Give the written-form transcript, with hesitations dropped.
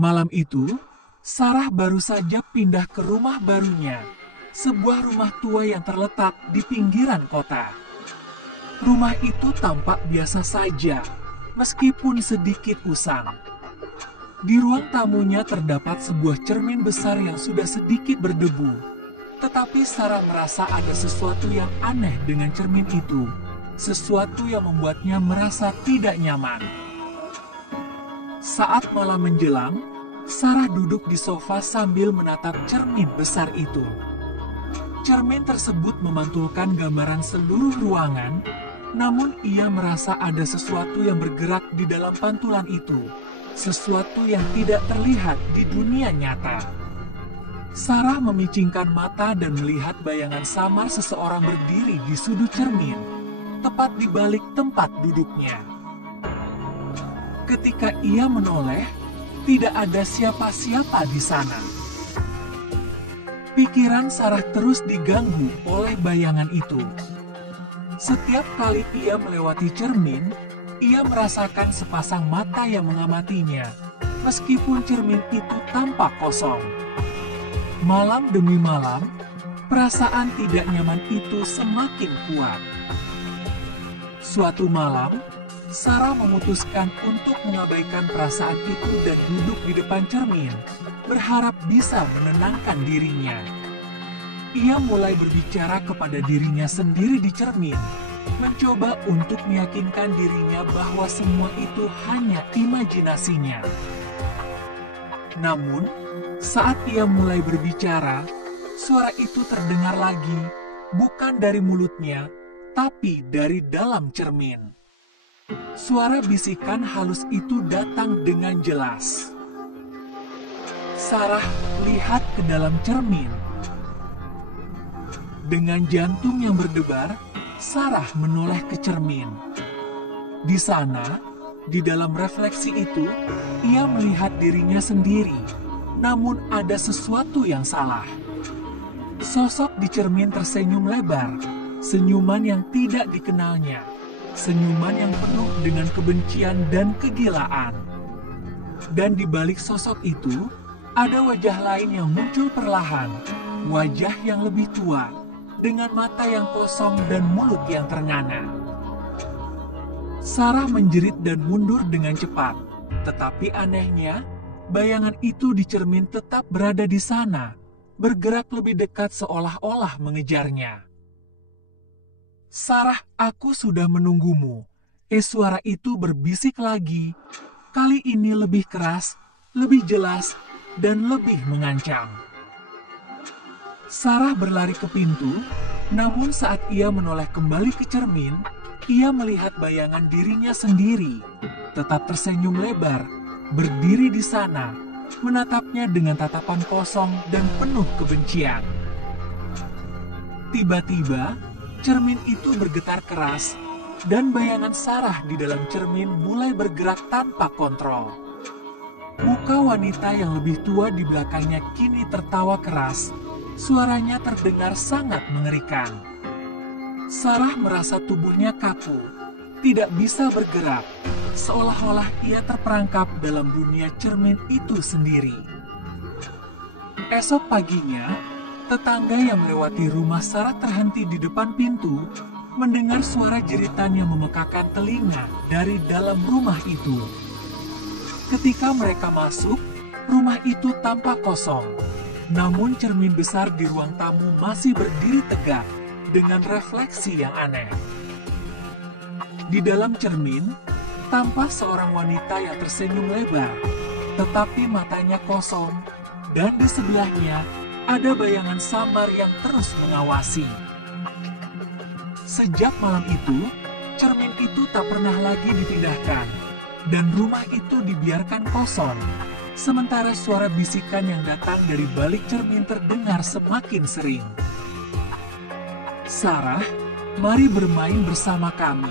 Malam itu, Sarah baru saja pindah ke rumah barunya, sebuah rumah tua yang terletak di pinggiran kota. Rumah itu tampak biasa saja, meskipun sedikit usang. Di ruang tamunya terdapat sebuah cermin besar yang sudah sedikit berdebu, tetapi Sarah merasa ada sesuatu yang aneh dengan cermin itu, sesuatu yang membuatnya merasa tidak nyaman. Saat malam menjelang, Sarah duduk di sofa sambil menatap cermin besar itu. Cermin tersebut memantulkan gambaran seluruh ruangan, namun ia merasa ada sesuatu yang bergerak di dalam pantulan itu, sesuatu yang tidak terlihat di dunia nyata. Sarah memicingkan mata dan melihat bayangan samar seseorang berdiri di sudut cermin, tepat di balik tempat duduknya. Ketika ia menoleh, tidak ada siapa-siapa di sana. Pikiran Sarah terus diganggu oleh bayangan itu. Setiap kali ia melewati cermin, ia merasakan sepasang mata yang mengamatinya, meskipun cermin itu tampak kosong. Malam demi malam, perasaan tidak nyaman itu semakin kuat. Suatu malam, Sarah memutuskan untuk mengabaikan perasaan itu dan duduk di depan cermin, berharap bisa menenangkan dirinya. Ia mulai berbicara kepada dirinya sendiri di cermin, mencoba untuk meyakinkan dirinya bahwa semua itu hanya imajinasinya. Namun, saat ia mulai berbicara, suara itu terdengar lagi, bukan dari mulutnya, tapi dari dalam cermin. Suara bisikan halus itu datang dengan jelas. Sarah lihat ke dalam cermin. Dengan jantung yang berdebar, Sarah menoleh ke cermin. Di sana, di dalam refleksi itu, ia melihat dirinya sendiri, namun ada sesuatu yang salah. Sosok di cermin tersenyum lebar, senyuman yang tidak dikenalnya, senyuman yang penuh dengan kebencian dan kegilaan. Dan di balik sosok itu, ada wajah lain yang muncul perlahan, wajah yang lebih tua, dengan mata yang kosong dan mulut yang ternganga. Sarah menjerit dan mundur dengan cepat, tetapi anehnya, bayangan itu di cermin tetap berada di sana, bergerak lebih dekat seolah-olah mengejarnya. "Sarah, aku sudah menunggumu." Suara itu berbisik lagi, kali ini lebih keras, lebih jelas, dan lebih mengancam. Sarah berlari ke pintu, namun saat ia menoleh kembali ke cermin, ia melihat bayangan dirinya sendiri, tetap tersenyum lebar, berdiri di sana, menatapnya dengan tatapan kosong dan penuh kebencian. Tiba-tiba, cermin itu bergetar keras, dan bayangan Sarah di dalam cermin mulai bergerak tanpa kontrol. Muka wanita yang lebih tua di belakangnya kini tertawa keras. Suaranya terdengar sangat mengerikan. Sarah merasa tubuhnya kaku, tidak bisa bergerak, seolah-olah ia terperangkap dalam dunia cermin itu sendiri. Esok paginya, tetangga yang melewati rumah Sarah terhenti di depan pintu, mendengar suara jeritan yang memekakan telinga dari dalam rumah itu. Ketika mereka masuk, rumah itu tampak kosong. Namun cermin besar di ruang tamu masih berdiri tegak dengan refleksi yang aneh. Di dalam cermin, tampak seorang wanita yang tersenyum lebar, tetapi matanya kosong, dan di sebelahnya ada bayangan samar yang terus mengawasi. Sejak malam itu, cermin itu tak pernah lagi dipindahkan, dan rumah itu dibiarkan kosong. Sementara suara bisikan yang datang dari balik cermin terdengar semakin sering. "Sarah, mari bermain bersama kami."